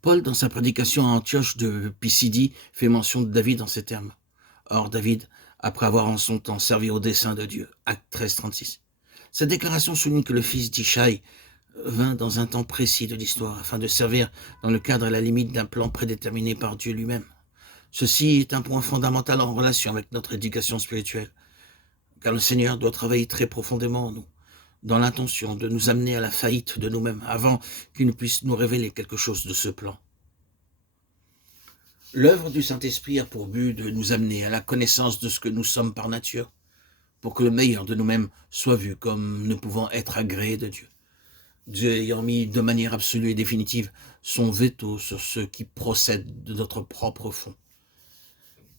Paul, dans sa prédication à Antioche de Pisidie, fait mention de David en ces termes. Or, David, après avoir en son temps servi au dessein de Dieu, acte 13, 36. Cette déclaration souligne que le fils d'Ishaï vint dans un temps précis de l'histoire afin de servir dans le cadre et la limite d'un plan prédéterminé par Dieu lui-même. Ceci est un point fondamental en relation avec notre éducation spirituelle, car le Seigneur doit travailler très profondément en nous, dans l'intention de nous amener à la faillite de nous-mêmes avant qu'il ne puisse nous révéler quelque chose de ce plan. L'œuvre du Saint-Esprit a pour but de nous amener à la connaissance de ce que nous sommes par nature, pour que le meilleur de nous-mêmes soit vu comme ne pouvant être agréé de Dieu. Dieu ayant mis de manière absolue et définitive son veto sur ce qui procède de notre propre fond.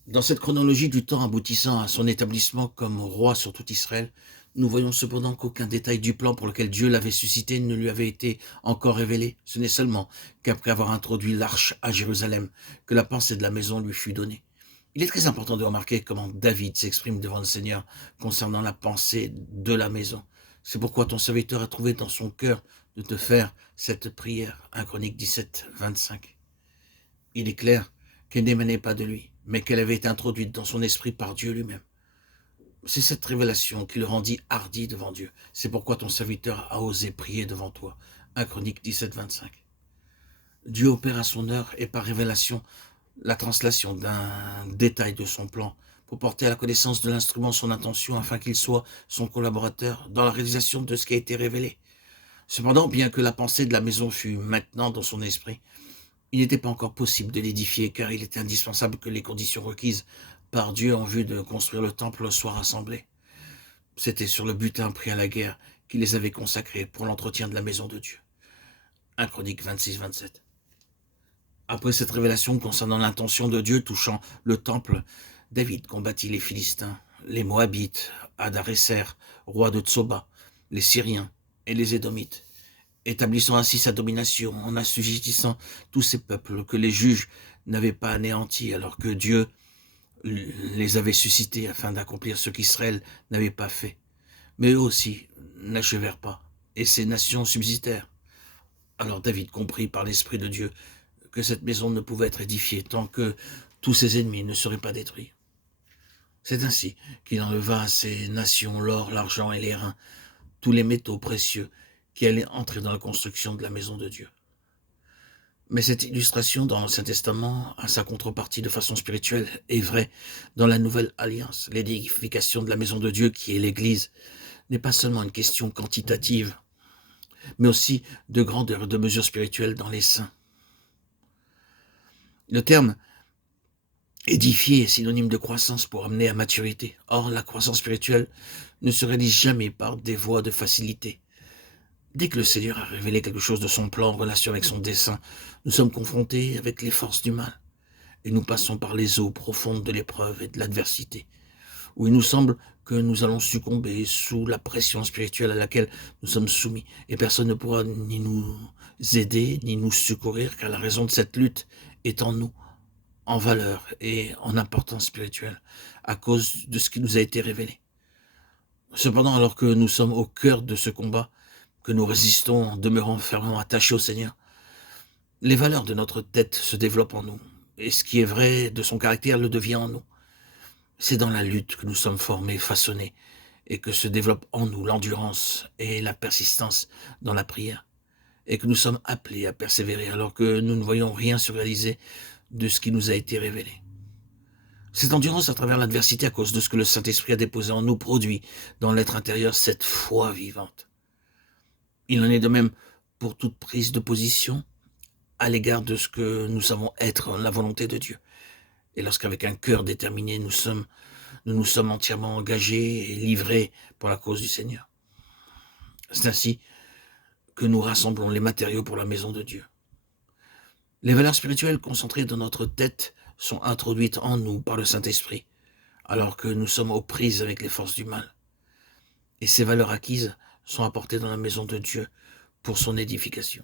Dans cette chronologie du temps aboutissant à son établissement comme roi sur tout Israël, nous voyons cependant qu'aucun détail du plan pour lequel Dieu l'avait suscité ne lui avait été encore révélé. Ce n'est seulement qu'après avoir introduit l'arche à Jérusalem que la pensée de la maison lui fut donnée. Il est très important de remarquer comment David s'exprime devant le Seigneur concernant la pensée de la maison. C'est pourquoi ton serviteur a trouvé dans son cœur de te faire cette prière. 1 Chroniques 17, 25. Il est clair qu'elle n'émanait pas de lui, mais qu'elle avait été introduite dans son esprit par Dieu lui-même. C'est cette révélation qui le rendit hardi devant Dieu. C'est pourquoi ton serviteur a osé prier devant toi. 1 Chroniques 17, 25. Dieu opère à son heure et par révélation la translation d'un détail de son plan pour porter à la connaissance de l'instrument son intention afin qu'il soit son collaborateur dans la réalisation de ce qui a été révélé. Cependant, bien que la pensée de la maison fût maintenant dans son esprit, il n'était pas encore possible de l'édifier car il était indispensable que les conditions requises par Dieu en vue de construire le temple soient rassemblées. C'était sur le butin pris à la guerre qu'il les avait consacrés pour l'entretien de la maison de Dieu. 1 Chroniques 26, 27. Après cette révélation concernant l'intention de Dieu touchant le temple, David combattit les Philistins, les Moabites, Hadareser, roi de Tsoba, les Syriens et les Édomites, établissant ainsi sa domination en assujettissant tous ces peuples que les juges n'avaient pas anéantis alors que Dieu les avait suscités afin d'accomplir ce qu'Israël n'avait pas fait. Mais eux aussi n'achevèrent pas, et ces nations subsistèrent. Alors David comprit par l'Esprit de Dieu que cette maison ne pouvait être édifiée tant que tous ses ennemis ne seraient pas détruits. C'est ainsi qu'il enleva à ces nations l'or, l'argent et les reins, tous les métaux précieux qui allaient entrer dans la construction de la maison de Dieu. Mais cette illustration dans l'Ancien Testament a sa contrepartie de façon spirituelle et vraie dans la Nouvelle Alliance. L'édification de la maison de Dieu qui est l'Église n'est pas seulement une question quantitative, mais aussi de grandeur et de mesure spirituelle dans les saints. Le terme édifier est synonyme de croissance pour amener à maturité. Or, la croissance spirituelle ne se réalise jamais par des voies de facilité. Dès que le Seigneur a révélé quelque chose de son plan en relation avec son dessein, nous sommes confrontés avec les forces du mal et nous passons par les eaux profondes de l'épreuve et de l'adversité, où il nous semble que nous allons succomber sous la pression spirituelle à laquelle nous sommes soumis et personne ne pourra ni nous aider ni nous secourir car la raison de cette lutte est en nous, en valeur et en importance spirituelle à cause de ce qui nous a été révélé. Cependant, alors que nous sommes au cœur de ce combat, que nous résistons en demeurant fermement attachés au Seigneur, les valeurs de notre tête se développent en nous, et ce qui est vrai de son caractère le devient en nous. C'est dans la lutte que nous sommes formés, façonnés, et que se développe en nous l'endurance et la persistance dans la prière, et que nous sommes appelés à persévérer alors que nous ne voyons rien se réaliser de ce qui nous a été révélé. Cette endurance à travers l'adversité à cause de ce que le Saint-Esprit a déposé en nous produit dans l'être intérieur cette foi vivante. Il en est de même pour toute prise de position à l'égard de ce que nous savons être la volonté de Dieu. Et lorsqu'avec un cœur déterminé, nous nous sommes entièrement engagés et livrés pour la cause du Seigneur. C'est ainsi que nous rassemblons les matériaux pour la maison de Dieu. Les valeurs spirituelles concentrées dans notre tête sont introduites en nous par le Saint-Esprit, alors que nous sommes aux prises avec les forces du mal. Et ces valeurs acquises sont apportées dans la maison de Dieu pour son édification.